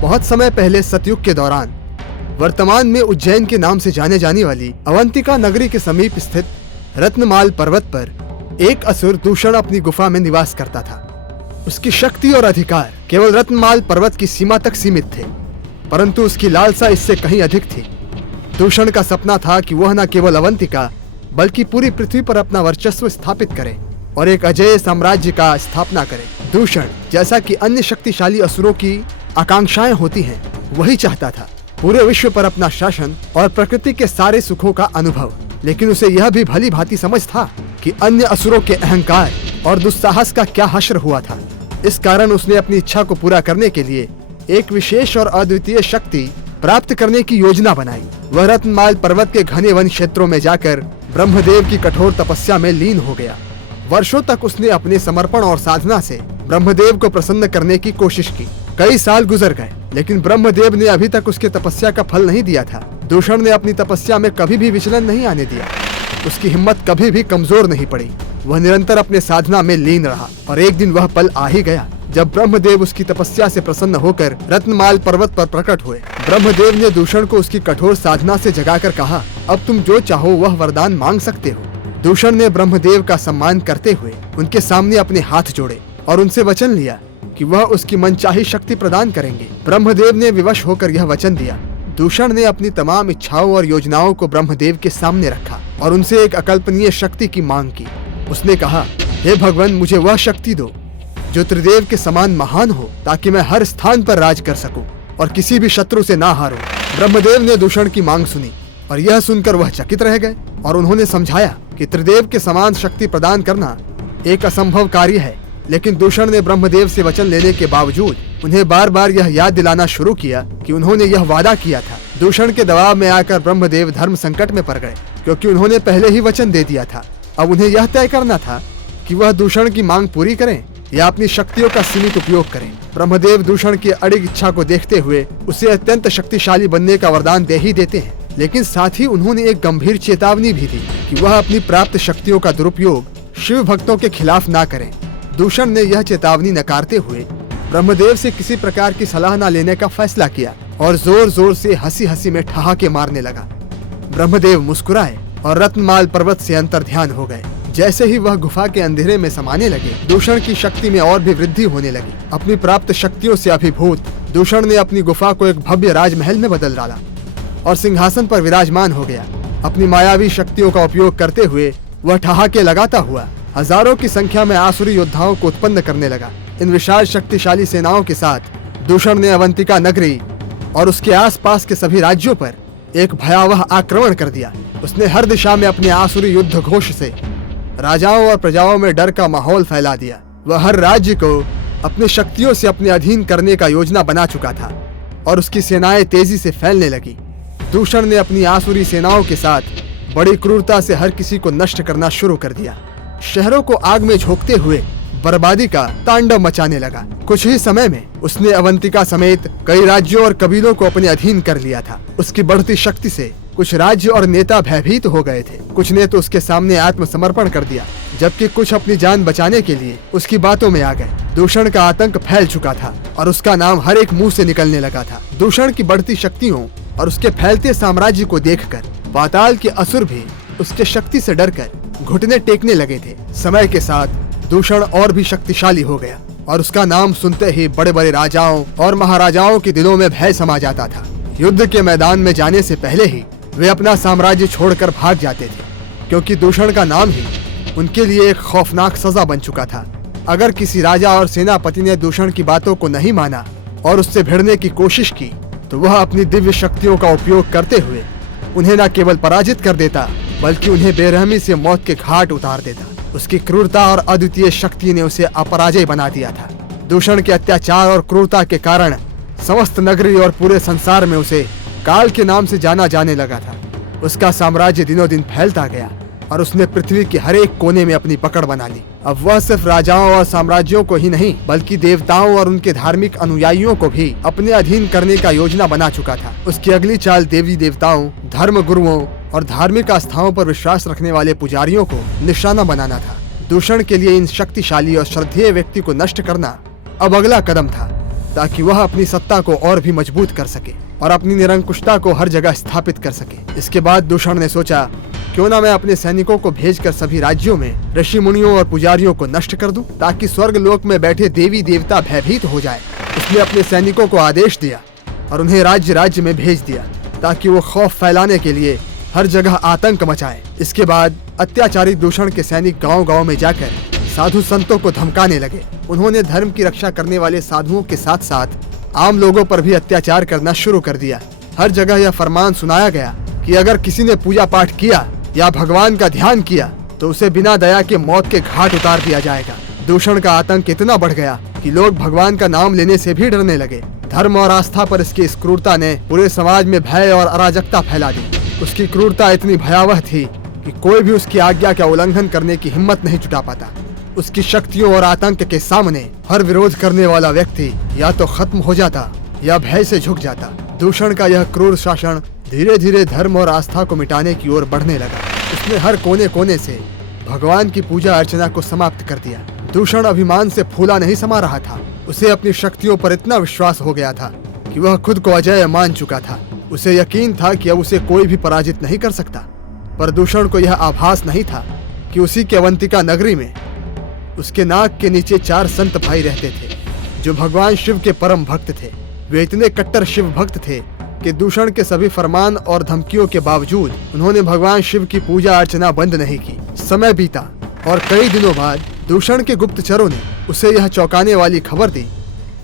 बहुत समय पहले सतयुग के दौरान वर्तमान में उज्जैन के नाम से जाने जाने वाली अवंतिका नगरी के समीप स्थित रत्नमाल पर्वत पर एक असुर दूषण अपनी गुफा में निवास करता था। उसकी शक्ति और अधिकार केवल रत्नमाल पर्वत की सीमा तक सीमित थे, परंतु उसकी लालसा इससे कहीं अधिक थी। दूषण का सपना था कि वह न केवल अवंतिका बल्कि पूरी पृथ्वी पर अपना वर्चस्व स्थापित करे और एक अजेय साम्राज्य का स्थापना करे। दूषण, जैसा कि अन्य शक्तिशाली असुरों की आकांक्षाएं होती हैं, वही चाहता था, पूरे विश्व पर अपना शासन और प्रकृति के सारे सुखों का अनुभव। लेकिन उसे यह भी भली भांति समझ था कि अन्य असुरों के अहंकार और दुस्साहस का क्या हश्र हुआ था। इस कारण उसने अपनी इच्छा को पूरा करने के लिए एक विशेष और अद्वितीय शक्ति प्राप्त करने की योजना बनाई। वह रत्नमाल पर्वत के घने वन क्षेत्रों में जाकर ब्रह्मदेव की कठोर तपस्या में लीन हो गया। वर्षों तक उसने अपने समर्पण और साधना से ब्रह्मदेव को प्रसन्न करने की कोशिश की। कई साल गुजर गए, लेकिन ब्रह्मदेव ने अभी तक उसके तपस्या का फल नहीं दिया था। दूषण ने अपनी तपस्या में कभी भी विचलन नहीं आने दिया। उसकी हिम्मत कभी भी कमजोर नहीं पड़ी। वह निरंतर अपने साधना में लीन रहा और एक दिन वह पल आ ही गया जब ब्रह्मदेव उसकी तपस्या से प्रसन्न होकर रत्नमाल पर्वत पर प्रकट हुए। ब्रह्मदेव ने दूषण को उसकी कठोर साधना से जगाकर कहा, अब तुम जो चाहो वह वरदान मांग सकते हो। दूषण ने ब्रह्मदेव का सम्मान करते हुए उनके सामने अपने हाथ जोड़े और उनसे वचन लिया कि वह उसकी मनचाही शक्ति प्रदान करेंगे। ब्रह्मदेव ने विवश होकर यह वचन दिया। दूषण ने अपनी तमाम इच्छाओं और योजनाओं को ब्रह्मदेव के सामने रखा और उनसे एक अकल्पनीय शक्ति की मांग की। उसने कहा, हे भगवान, मुझे वह शक्ति दो जो त्रिदेव के समान महान हो, ताकि मैं हर स्थान पर राज कर सकूं और किसी भी शत्रु से ना हारूं। ब्रह्मदेव ने दूषण की मांग सुनी और यह सुनकर वह चकित रह गए और उन्होंने समझाया कि त्रिदेव के समान शक्ति प्रदान करना एक असंभव कार्य है। लेकिन दूषण ने ब्रह्मदेव से वचन लेने के बावजूद उन्हें बार बार यह याद दिलाना शुरू किया कि उन्होंने यह वादा किया था। दूषण के दबाव में आकर ब्रह्मदेव धर्म संकट में पड़ गए, क्योंकि उन्होंने पहले ही वचन दे दिया था। अब उन्हें यह तय करना था कि वह दूषण की मांग पूरी करें या अपनी शक्तियों का सीमित उपयोग करें। ब्रह्मदेव दूषण की अड़िग इच्छा को देखते हुए उसे अत्यंत शक्तिशाली बनने का वरदान दे ही देते हैं, लेकिन साथ ही उन्होंने एक गंभीर चेतावनी भी दी कि वह अपनी प्राप्त शक्तियों का दुरुपयोग शिव भक्तों के खिलाफ ना करें। दूषण ने यह चेतावनी नकारते हुए ब्रह्मदेव से किसी प्रकार की सलाह न लेने का फैसला किया और जोर जोर से हंसी हंसी में ठहाके मारने लगा। ब्रह्मदेव मुस्कुराए और रत्नमाल पर्वत से अंतर्ध्यान हो गए। जैसे ही वह गुफा के अंधेरे में समाने लगे, दूषण की शक्ति में और भी वृद्धि होने लगी। अपनी प्राप्त शक्तियों से अभिभूत दूषण ने अपनी गुफा को एक भव्य राजमहल में बदल डाला और सिंहासन पर विराजमान हो गया। अपनी मायावी शक्तियों का उपयोग करते हुए वह ठहाके लगाता हुआ हजारों की संख्या में आसुरी योद्धाओं को उत्पन्न करने लगा। इन विशाल शक्तिशाली सेनाओं के साथ दूषण ने अवंतिका नगरी और उसके आसपास के सभी राज्यों पर एक भयावह आक्रमण कर दिया। उसने हर दिशा में अपने आसुरी युद्ध घोष से राजाओं और प्रजाओं में डर का माहौल फैला दिया। वह हर राज्य को अपनी शक्तियों से अपने अधीन करने का योजना बना चुका था और उसकी सेनाएं तेजी से फैलने लगी। दूषण ने अपनी आसुरी सेनाओं के साथ बड़ी क्रूरता से हर किसी को नष्ट करना शुरू कर दिया। शहरों को आग में झोंकते हुए बर्बादी का तांडव मचाने लगा। कुछ ही समय में उसने अवंतिका समेत कई राज्यों और कबीलों को अपने अधीन कर लिया था। उसकी बढ़ती शक्ति से कुछ राज्य और नेता भयभीत हो गए थे। कुछ ने तो उसके सामने आत्मसमर्पण कर दिया, जबकि कुछ अपनी जान बचाने के लिए उसकी बातों में आ गए। दूषण का आतंक फैल चुका था और उसका नाम हर एक मुंह से निकलने लगा था। दूषण की बढ़ती शक्तियों और उसके फैलते साम्राज्य को देखकर पाताल के असुर भी उसके शक्ति से डरकर घुटने टेकने लगे थे। समय के साथ दूषण और भी शक्तिशाली हो गया और उसका नाम सुनते ही बड़े बड़े राजाओं और महाराजाओं के दिलों में भय समा जाता था। युद्ध के मैदान में जाने से पहले ही वे अपना साम्राज्य छोड़कर भाग जाते थे, क्योंकि दूषण का नाम ही उनके लिए एक खौफनाक सजा बन चुका था। अगर किसी राजा और सेनापति ने दूषण की बातों को नहीं माना और उससे भिड़ने की कोशिश की, तो वह अपनी दिव्य शक्तियों का उपयोग करते हुए उन्हें न केवल पराजित कर देता, बल्कि उन्हें बेरहमी से मौत के घाट उतार देता। उसकी क्रूरता और अद्वितीय शक्ति ने उसे अपराजय बना दिया था। दूषण के अत्याचार और क्रूरता के कारण समस्त नगरी और पूरे संसार में उसे काल के नाम से जाना जाने लगा था। उसका साम्राज्य दिनों दिन फैलता गया और उसने पृथ्वी के हर एक कोने में अपनी पकड़ बना ली। अब वह सिर्फ राजाओं और साम्राज्यों को ही नहीं, बल्कि देवताओं और उनके धार्मिक अनुयायियों को भी अपने अधीन करने का योजना बना चुका था। उसकी अगली चाल देवी देवताओं, धर्म गुरुओं और धार्मिक आस्थाओं पर विश्वास रखने वाले पुजारियों को निशाना बनाना था। दूषण के लिए इन शक्तिशाली और श्रद्धेय व्यक्ति को नष्ट करना अब अगला कदम था। ताकि वह अपनी सत्ता को और भी मजबूत कर सके और अपनी निरंकुशता को हर जगह स्थापित कर सके। इसके बाद दूषण ने सोचा, क्यों ना मैं अपने सैनिकों को भेजकर सभी राज्यों में ऋषि मुनियों और पुजारियों को नष्ट कर दूं, ताकि स्वर्ग लोक में बैठे देवी देवता भयभीत हो जाए। उसने अपने सैनिकों को आदेश दिया और उन्हें राज्य राज्य में भेज दिया ताकि वो खौफ फैलाने के लिए हर जगह आतंक मचाए। इसके बाद अत्याचारी दूषण के सैनिक गांव-गांव में जाकर साधु संतों को धमकाने लगे। उन्होंने धर्म की रक्षा करने वाले साधुओं के साथ साथ आम लोगों पर भी अत्याचार करना शुरू कर दिया। हर जगह यह फरमान सुनाया गया कि अगर किसी ने पूजा पाठ किया या भगवान का ध्यान किया तो उसे बिना दया के मौत के घाट उतार दिया जाएगा। दूषण का आतंक इतना बढ़ गया कि लोग भगवान का नाम लेने से भी डरने लगे। धर्म और आस्था पर इसकी इस क्रूरता ने पूरे समाज में भय और अराजकता फैला दी। उसकी क्रूरता इतनी भयावह थी कि कोई भी उसकी आज्ञा का उल्लंघन करने की हिम्मत नहीं जुटा पाता। उसकी शक्तियों और आतंक के सामने हर विरोध करने वाला व्यक्ति या तो खत्म हो जाता या भय से झुक जाता। दूषण का यह क्रूर शासन धीरे धीरे धर्म और आस्था को मिटाने की ओर बढ़ने लगा। उसने हर कोने कोने से भगवान की पूजा अर्चना को समाप्त कर दिया। दूषण अभिमान से फूला नहीं समा रहा था। उसे अपनी शक्तियों पर इतना विश्वास हो गया था कि वह खुद को अजेय मान चुका था। उसे यकीन था कि अब उसे कोई भी पराजित नहीं कर सकता। पर दूषण को यह आभास नहीं था कि उसी के अवंतिका नगरी में उसके नाक के नीचे 4 संत भाई रहते थे जो भगवान शिव के परम भक्त थे। वे इतने कट्टर शिव भक्त थे कि दूषण के सभी फरमान और धमकियों के बावजूद उन्होंने भगवान शिव की पूजा अर्चना बंद नहीं की। समय बीता और कई दिनों बाद दूषण के गुप्तचरों ने उसे यह चौंकाने वाली खबर दी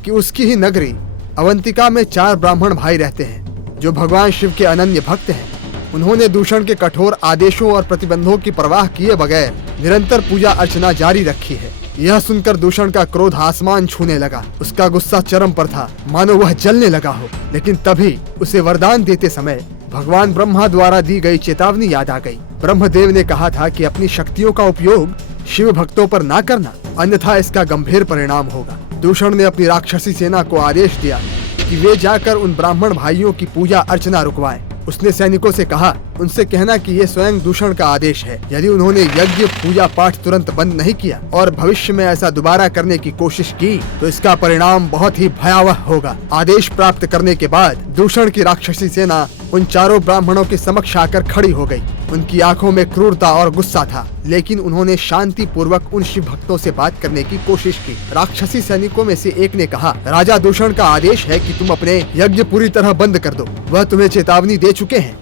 कि उसकी ही नगरी अवंतिका में 4 ब्राह्मण भाई रहते हैं जो भगवान शिव के अनन्य भक्त हैं। उन्होंने दूषण के कठोर आदेशों और प्रतिबंधों की परवाह किए बगैर निरंतर पूजा अर्चना जारी रखी है। यह सुनकर दूषण का क्रोध आसमान छूने लगा। उसका गुस्सा चरम पर था, मानो वह जलने लगा हो। लेकिन तभी उसे वरदान देते समय भगवान ब्रह्मा द्वारा दी गई चेतावनी याद आ गई। ब्रह्मदेव ने कहा था कि अपनी शक्तियों का उपयोग शिव भक्तों पर ना करना, अन्यथा इसका गंभीर परिणाम होगा। दूषण ने अपनी राक्षसी सेना को आदेश दिया कि वे जाकर उन ब्राह्मण भाइयों की पूजा अर्चना रुकवाएं। उसने सैनिकों से कहा, उनसे कहना कि ये स्वयं दूषण का आदेश है। यदि उन्होंने यज्ञ पूजा पाठ तुरंत बंद नहीं किया और भविष्य में ऐसा दोबारा करने की कोशिश की तो इसका परिणाम बहुत ही भयावह होगा। आदेश प्राप्त करने के बाद दूषण की राक्षसी सेना उन 4 ब्राह्मणों के समक्ष आकर खड़ी हो गई। उनकी आंखों में क्रूरता और गुस्सा था, लेकिन उन्होंने शांति पूर्वक उन शिव भक्तों से बात करने की कोशिश की। राक्षसी सैनिकों में से एक ने कहा, राजा दूषण का आदेश है कि तुम अपने यज्ञ पूरी तरह बंद कर दो। वह तुम्हें चेतावनी दे चुके हैं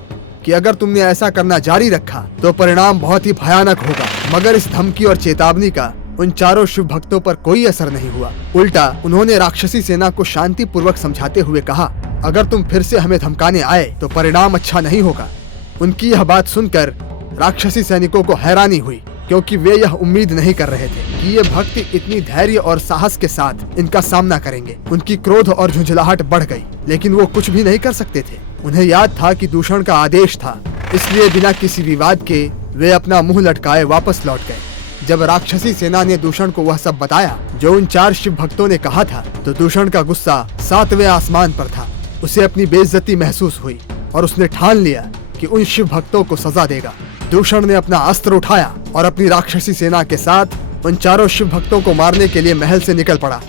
कि अगर तुमने ऐसा करना जारी रखा तो परिणाम बहुत ही भयानक होगा। मगर इस धमकी और चेतावनी का उन 4 शिव भक्तों पर कोई असर नहीं हुआ। उल्टा उन्होंने राक्षसी सेना को शांति पूर्वक समझाते हुए कहा, अगर तुम फिर से हमें धमकाने आए तो परिणाम अच्छा नहीं होगा। उनकी यह बात सुनकर राक्षसी सैनिकों को हैरानी हुई, क्योंकि वे यह उम्मीद नहीं कर रहे थे कि ये भक्त इतनी धैर्य और साहस के साथ इनका सामना करेंगे। उनकी क्रोध और झुंझलाहट बढ़ गई, लेकिन वो कुछ भी नहीं कर सकते थे। उन्हें याद था कि दूषण का आदेश था, इसलिए बिना किसी विवाद के वे अपना मुंह लटकाए वापस लौट गए। जब राक्षसी सेना ने दूषण को वह सब बताया जो उन 4 शिव भक्तों ने कहा था, तो दूषण का गुस्सा 7वें आसमान पर था। उसे अपनी बेइज्जती महसूस हुई और उसने ठान लिया कि उन शिव भक्तों को सजा देगा। दूषण ने अपना अस्त्र उठाया और अपनी राक्षसी सेना के साथ उन 4 शिव भक्तों को मारने के लिए महल से निकल पड़ा।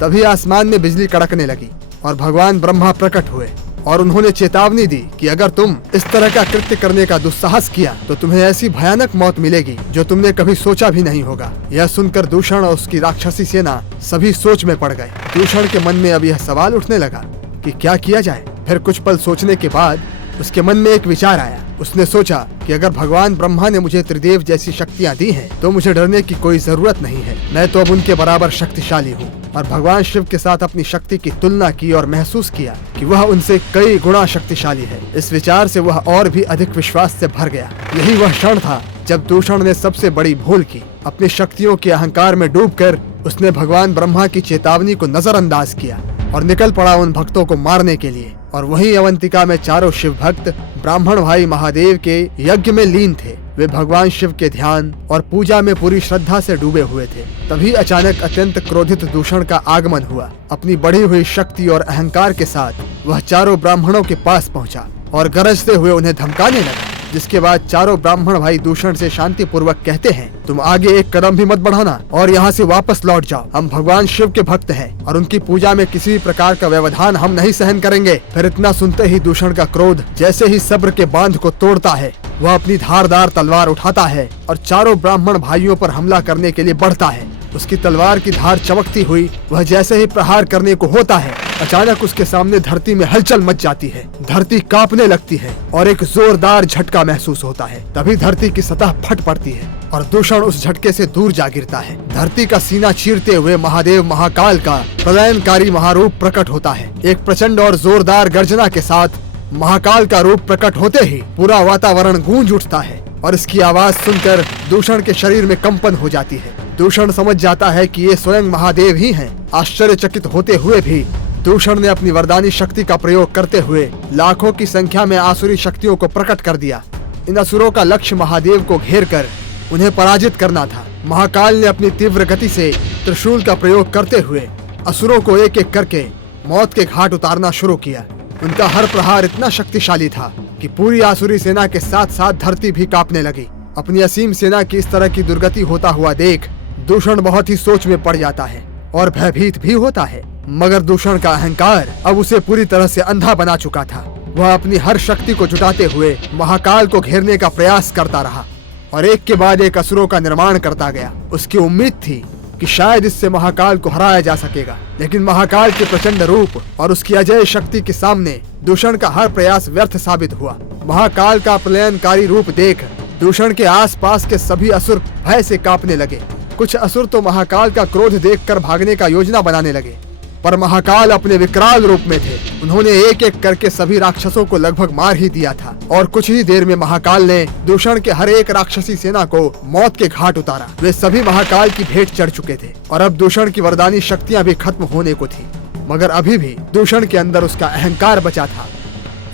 तभी आसमान में बिजली कड़कने लगी और भगवान ब्रह्मा प्रकट हुए और उन्होंने चेतावनी दी कि अगर तुम इस तरह का कृत्य करने का दुस्साहस किया तो तुम्हें ऐसी भयानक मौत मिलेगी जो तुमने कभी सोचा भी नहीं होगा। यह सुनकर दूषण और उसकी राक्षसी सेना सभी सोच में पड़ गए। दूषण के मन में अब यह सवाल उठने लगा कि क्या किया जाए। फिर कुछ पल सोचने के बाद उसके मन में एक विचार आया। उसने सोचा कि अगर भगवान ब्रह्मा ने मुझे त्रिदेव जैसी शक्तियाँ दी हैं, तो मुझे डरने की कोई जरूरत नहीं है। मैं तो अब उनके बराबर शक्तिशाली हूँ। और भगवान शिव के साथ अपनी शक्ति की तुलना की और महसूस किया कि वह उनसे कई गुना शक्तिशाली है। इस विचार से वह और भी अधिक विश्वास से भर गया। यही वह क्षण था जब दूषण ने सबसे बड़ी भूल की। अपनी शक्तियों के अहंकार में डूबकर उसने भगवान ब्रह्मा की चेतावनी को नजरअंदाज किया और निकल पड़ा उन भक्तों को मारने के लिए। और वहीं अवंतिका में 4 शिव भक्त ब्राह्मण भाई महादेव के यज्ञ में लीन थे। वे भगवान शिव के ध्यान और पूजा में पूरी श्रद्धा से डूबे हुए थे। तभी अचानक अत्यंत क्रोधित दूषण का आगमन हुआ। अपनी बढ़ी हुई शक्ति और अहंकार के साथ वह 4 ब्राह्मणों के पास पहुंचा और गरजते हुए उन्हें धमकाने लगा। जिसके बाद चारों ब्राह्मण भाई दूषण से शांति पूर्वक कहते हैं, तुम आगे एक कदम भी मत बढ़ाना और यहाँ से वापस लौट जाओ। हम भगवान शिव के भक्त हैं और उनकी पूजा में किसी भी प्रकार का व्यवधान हम नहीं सहन करेंगे। फिर इतना सुनते ही दूषण का क्रोध जैसे ही सब्र के बांध को तोड़ता है, वह अपनी धारदार तलवार उठाता है और चारों ब्राह्मण भाइयों पर हमला करने के लिए बढ़ता है। उसकी तलवार की धार चमकती हुई वह जैसे ही प्रहार करने को होता है, अचानक उसके सामने धरती में हलचल मच जाती है। धरती कांपने लगती है और एक जोरदार झटका महसूस होता है। तभी धरती की सतह फट पड़ती है और दूषण उस झटके से दूर जा गिरता है। धरती का सीना चीरते हुए महादेव महाकाल का प्रलयनकारी महारूप प्रकट होता है। एक प्रचंड और जोरदार गर्जना के साथ महाकाल का रूप प्रकट होते ही पूरा वातावरण गूंज उठता है और इसकी आवाज सुनकर दूषण के शरीर में कंपन हो जाती है। दूषण समझ जाता है कि ये स्वयं महादेव ही हैं। आश्चर्यचकित होते हुए भी दूषण ने अपनी वरदानी शक्ति का प्रयोग करते हुए लाखों की संख्या में आसुरी शक्तियों को प्रकट कर दिया। इन असुरों का लक्ष्य महादेव को घेर कर उन्हें पराजित करना था। महाकाल ने अपनी तीव्र गति से त्रिशूल का प्रयोग करते हुए असुरों को एक एक करके मौत के घाट उतारना शुरू किया। उनका हर प्रहार इतना शक्तिशाली था कि पूरी आसुरी सेना के साथ साथ धरती भी कांपने लगी। अपनी असीम सेना की इस तरह की दुर्गति होता हुआ देख दूषण बहुत ही सोच में पड़ जाता है और भयभीत भी होता है। मगर दूषण का अहंकार अब उसे पूरी तरह से अंधा बना चुका था। वह अपनी हर शक्ति को जुटाते हुए महाकाल को घेरने का प्रयास करता रहा और एक के बाद एक असुरों का निर्माण करता गया। उसकी उम्मीद थी कि शायद इससे महाकाल को हराया जा सकेगा, लेकिन महाकाल के प्रचंड रूप और उसकी अजय शक्ति के सामने दूषण का हर प्रयास व्यर्थ साबित हुआ। महाकाल का प्रलयनकारी रूप देख दूषण के आसपास के सभी असुर भय से कांपने लगे। कुछ असुर तो महाकाल का क्रोध देखकर भागने का योजना बनाने लगे, पर महाकाल अपने विकराल रूप में थे। उन्होंने एक एक करके सभी राक्षसों को लगभग मार ही दिया था और कुछ ही देर में महाकाल ने दूषण के हर एक राक्षसी सेना को मौत के घाट उतारा। वे सभी महाकाल की भेंट चढ़ चुके थे और अब दूषण की वरदानी शक्तियां भी खत्म होने को थी, मगर अभी भी दूषण के अंदर उसका अहंकार बचा था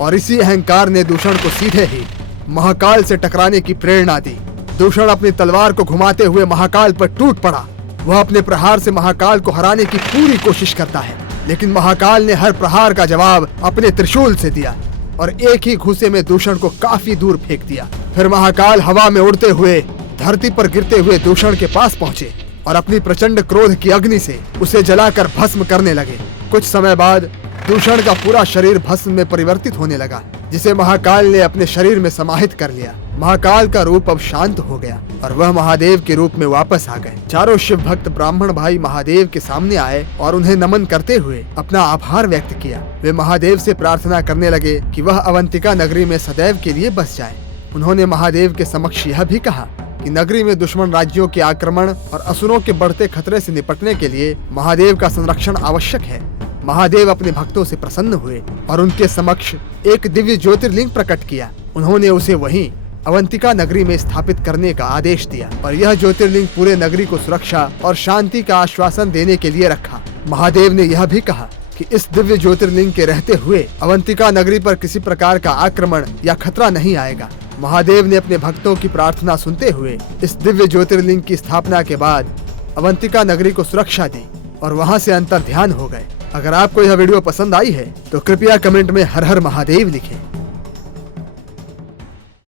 और इसी अहंकार ने दूषण को सीधे ही महाकाल से टकराने की प्रेरणा दी। दूषण अपनी तलवार को घुमाते हुए महाकाल पर टूट पड़ा। वह अपने प्रहार से महाकाल को हराने की पूरी कोशिश करता है, लेकिन महाकाल ने हर प्रहार का जवाब अपने त्रिशूल से दिया और एक ही घूसे में दूषण को काफी दूर फेंक दिया। फिर महाकाल हवा में उड़ते हुए धरती पर गिरते हुए दूषण के पास पहुंचे और अपनी प्रचंड क्रोध की अग्नि से उसे जलाकर भस्म करने लगे। कुछ समय बाद दूषण का पूरा शरीर भस्म में परिवर्तित होने लगा, जिसे महाकाल ने अपने शरीर में समाहित कर लिया। महाकाल का रूप अब शांत हो गया और वह महादेव के रूप में वापस आ गए। चारों शिव भक्त ब्राह्मण भाई महादेव के सामने आए और उन्हें नमन करते हुए अपना आभार व्यक्त किया। वे महादेव से प्रार्थना करने लगे कि वह अवंतिका नगरी में सदैव के लिए बस जाए। उन्होंने महादेव के समक्ष यह भी कहा कि नगरी में दुश्मन राज्यों के आक्रमण और असुरों के बढ़ते खतरे से निपटने के लिए महादेव का संरक्षण आवश्यक है। महादेव अपने भक्तों से प्रसन्न हुए और उनके समक्ष एक दिव्य ज्योतिर्लिंग प्रकट किया। उन्होंने उसे वहीं अवंतिका नगरी में स्थापित करने का आदेश दिया और यह ज्योतिर्लिंग पूरे नगरी को सुरक्षा और शांति का आश्वासन देने के लिए रखा। महादेव ने यह भी कहा कि इस दिव्य ज्योतिर्लिंग के रहते हुए अवंतिका नगरी पर किसी प्रकार का आक्रमण या खतरा नहीं आएगा। महादेव ने अपने भक्तों की प्रार्थना सुनते हुए इस दिव्य ज्योतिर्लिंग की स्थापना के बाद अवंतिका नगरी को सुरक्षा दी और वहां से अंतर ध्यान हो गए। अगर आपको यह वीडियो पसंद आई है तो कृपया कमेंट में हर हर महादेव लिखें।